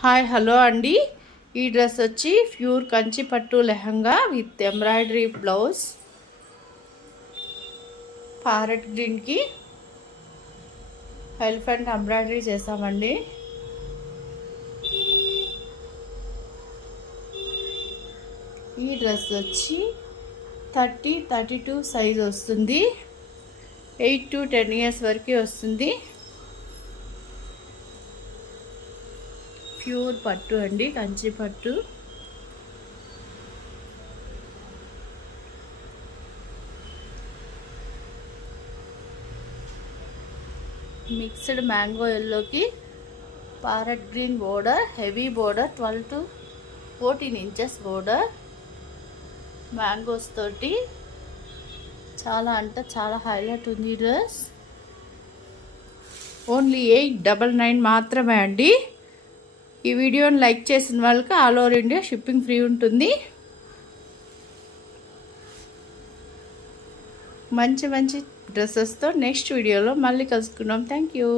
Hi hello అండి. ఈ డ్రెస్ వచ్చి ప్యూర్ కంచి పట్టు lehenga with embroidery blouse, parrot గ్రీన్కి ఎలిఫెంట్ ఎంబ్రాయిడరీ చేసామండి. ఈ డ్రెస్ వచ్చి 30-32 సైజ్ వస్తుంది. 8 to 10 ఇయర్స్ వరకు వస్తుంది. ప్యూర్ పట్టు అండి, కంచి పట్టు. మిక్స్డ్ మ్యాంగో ఎల్లోకి parrot green border, heavy border, 12 to 14 ఇంచెస్ బోర్డర్, మ్యాంగోస్ తోటి చాలా అంటే చాలా హైలైట్ ఉంది ఈ డ్రెస్. ఓన్లీ 899 మాత్రమే అండి. ఈ వీడియోని లైక్ చేసిన వాళ్ళకి all over India shipping free ఉంటుంది. మంచి మంచి డ్రెస్సెస్తో నెక్స్ట్ వీడియోలో మళ్ళీ కలుసుకుందాం. Thank you.